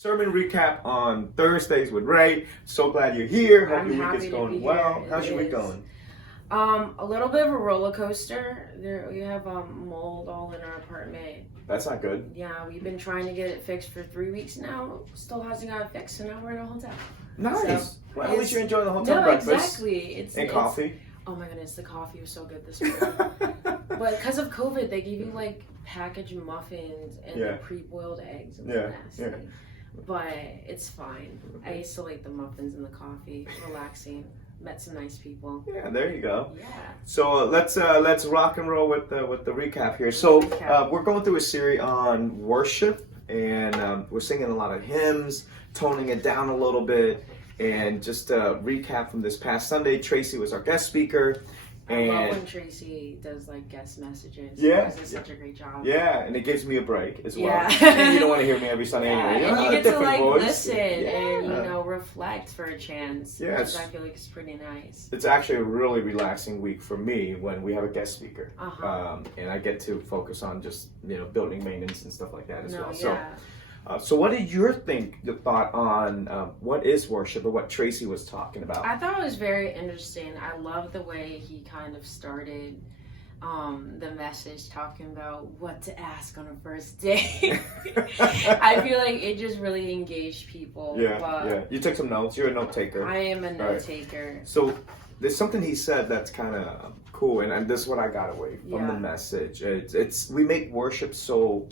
Sermon recap on Thursdays with Ray. So glad you're here. Hope your week is going well. How's your week going? A little bit of a roller coaster. We have mold all in our apartment. That's not good. Yeah, we've been trying to get it fixed for 3 weeks now. Still hasn't got it fixed, so now we're in a hotel. Nice. So, well, at least you're enjoying the hotel breakfast. Exactly. And coffee. Oh my goodness, the coffee was so good this morning. But because of COVID, they give you like packaged muffins and the pre-boiled eggs. And nasty. Yeah. But it's fine. I used to like the muffins and the coffee. Relaxing. Met some nice people. Yeah, there you go. Yeah. So let's rock and roll with the recap here. So we're going through a series on worship, and we're singing a lot of hymns, toning it down a little bit, and just a recap from this past Sunday. Tracy was our guest speaker. I love when Tracy does like guest messages. Yeah, she does such a great job. Yeah, and it gives me a break as well. Yeah. And you don't want to hear me every Sunday anyway. And you get to like voice. listen and reflect for a chance. Yes, I feel like it's pretty nice. It's actually a really relaxing week for me when we have a guest speaker, and I get to focus on just building maintenance and stuff like that as well. Yeah. So what did your thought on what is worship or what Tracy was talking about? I thought it was very interesting. I love the way he kind of started the message talking about what to ask on a first date. I feel like it just really engaged people. Yeah. You took some notes. You're a note taker. I am a note taker. So there's something he said that's kind of cool, and this is what I got away from the message. It's we make worship so.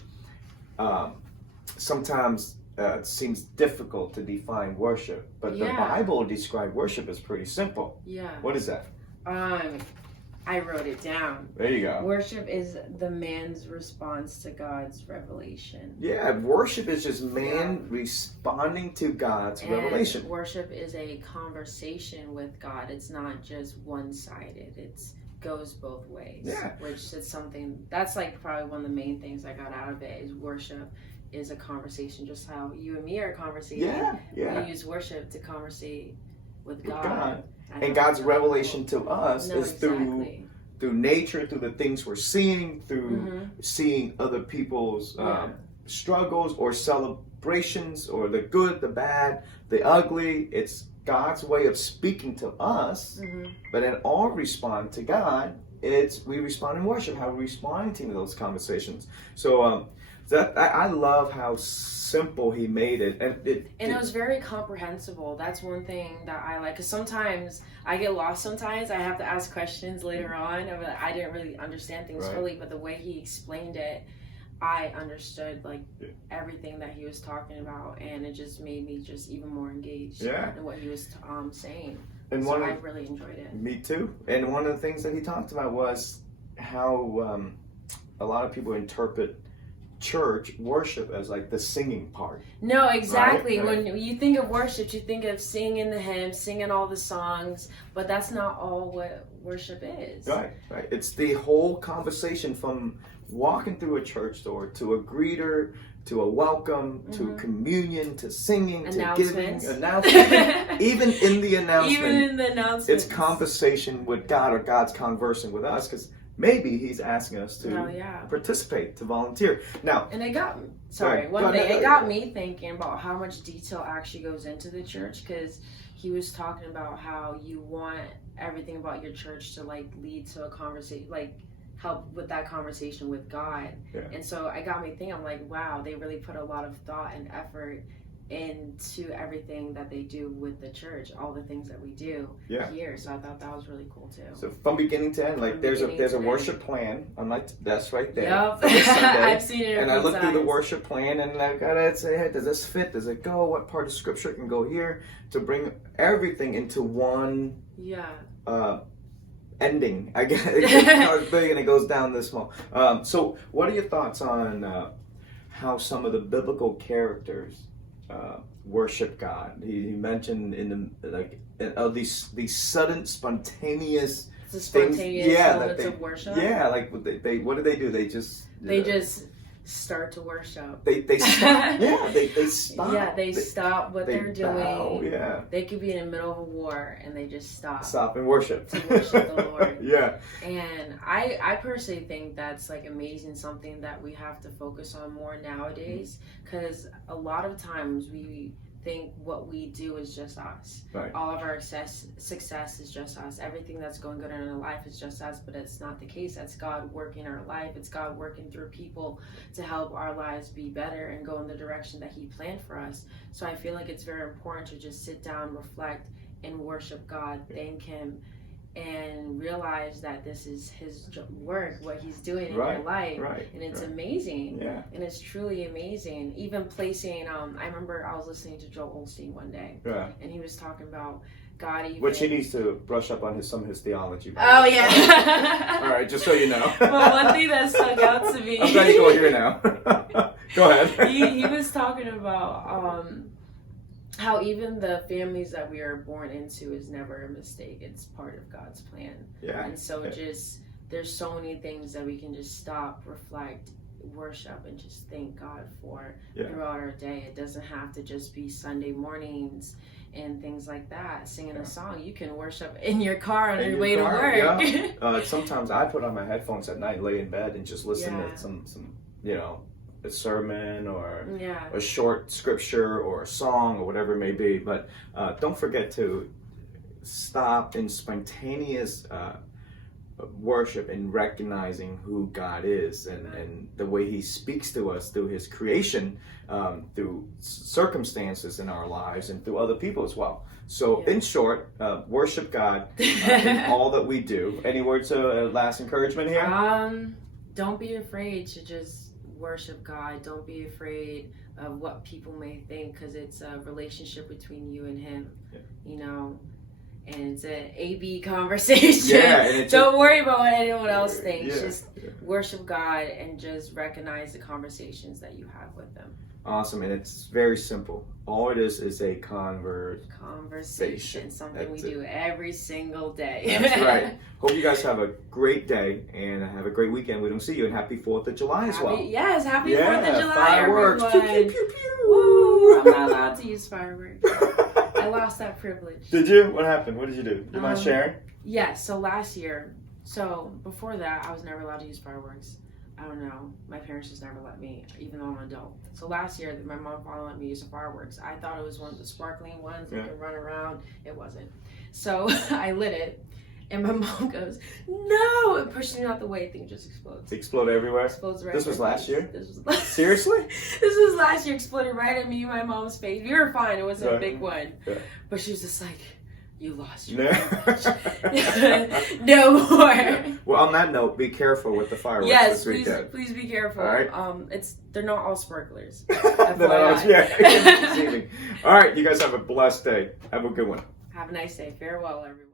Sometimes it seems difficult to define worship, but the Bible describes worship as pretty simple. Yeah. What is that? I wrote it down. There you go. Worship is the man's response to God's revelation. Yeah, worship is just man responding to God's revelation. Worship is a conversation with God. It's not just one-sided. It goes both ways. Yeah. Which is something, that's like probably one of the main things I got out of it is worship is a conversation, just how you and me are conversating. Yeah. We use worship to conversate with God. And God's revelation to us is through nature, through the things we're seeing, through seeing other people's struggles or celebrations, or the good, the bad, the ugly. It's God's way of speaking to us, but in our response to God, we respond in worship, how we're responding to those conversations. So I love how simple he made it. And it was very comprehensible. That's one thing that I like. Because sometimes I get lost sometimes. I have to ask questions later on. I didn't really understand things fully, but the way he explained it, I understood everything that he was talking about. And it just made me just even more engaged in what he was saying. And so I really enjoyed it. Me too. And one of the things that he talked about was how a lot of people interpret church worship as like the singing part. No, exactly. Right? When you think of worship, you think of singing the hymns, singing all the songs, but that's not all what worship is. Right. It's the whole conversation from walking through a church door to a greeter, to a welcome, to communion, to singing, to giving, announcement. Even in the announcement, it's conversation with God, or God's conversing with us, because maybe he's asking us to participate, to volunteer. Now, and it got me. It got me thinking about how much detail actually goes into the church, because he was talking about how you want everything about your church to lead to a conversation, help with that conversation with God. And so it got me thinking. I'm like, wow, they really put a lot of thought and effort into everything that they do with the church, all the things that we do here. So I thought that was really cool too. So from beginning to end, there's a worship plan. I'm like, that's right there. Yep. I've seen it. And I look through the worship plan, and I gotta say, hey, does this fit? Does it go? What part of scripture can go here to bring everything into one? Ending, I guess. It's big and it goes down this small. So what are your thoughts on how some of the biblical characters worship God? He mentioned in the these sudden spontaneous things. Moments of worship. Yeah, what do they do? They just start to worship. They stop. Yeah, they stop. Yeah, they stop what they're doing. Bow, yeah. They could be in the middle of a war and they just stop. Stop and worship. To worship the Lord. Yeah. And I personally think that's like amazing, something that we have to focus on more nowadays, because a lot of times we think what we do is just us. Right. All of our success is just us. Everything that's going good in our life is just us, but it's not the case. That's God working our life. It's God working through people to help our lives be better and go in the direction that He planned for us. So I feel like it's very important to just sit down, reflect, and worship God, thank Him, and realize that this is His work, what He's doing in your life. Right. And it's amazing. Yeah. And it's truly amazing. Even placing, I remember I was listening to Joel Osteen one day. Yeah. And he was talking about God even... Which he needs to brush up on some of his theology. Oh, yeah. All right, just so you know. Well, one thing that stuck out to me... I'm glad you go here now. Go ahead. He was talking about... how even the families that we are born into is never a mistake. It's part of God's plan. Yeah. And so just, there's so many things that we can just stop, reflect, worship, and just thank God for throughout our day. It doesn't have to just be Sunday mornings and things like that. Singing a song, you can worship in your car on your way to work. Yeah. Sometimes I put on my headphones at night, lay in bed, and just listen to some a sermon or a short scripture or a song or whatever it may be. But don't forget to stop in spontaneous worship and recognizing who God is and the way He speaks to us through His creation, through circumstances in our lives and through other people as well. So in short, worship God in all that we do. Any words of last encouragement here? Don't be afraid to just worship God. Don't be afraid of what people may think, because it's a relationship between you and Him, you know, and it's an A-B conversation. Don't worry about what anyone else thinks. Just worship God and just recognize the conversations that you have with them. Awesome, and it's very simple. All it is a conversation. Something we do every single day. That's right. Hope you guys have a great day and have a great weekend. We don't see you, and happy 4th of July as well. Yes, happy 4th of July, fireworks. Everyone. Pew, pew, pew, pew. Woo, I'm not allowed to use fireworks. I lost that privilege. Did you? What happened? What did you do? Do you mind sharing? Yes, so last year, before that, I was never allowed to use fireworks. I don't know. My parents just never let me, even though I'm an adult. So last year, my mom finally let me use the fireworks. I thought it was one of the sparkling ones that could run around. It wasn't. So I lit it, and my mom goes, "No!" and pushed me out the way. Thing just explodes. Explode everywhere? Explodes right. This was last year? This was Seriously? This was last year. Exploded right at me and my mom's face. We were fine. It wasn't a big one. Yeah. But she was just like, "You lost your no more." Well, on that note, be careful with the fireworks this weekend. Please be careful. All right. They're not all sparklers. All right, you guys have a blessed day. Have a good one. Have a nice day. Farewell, everyone.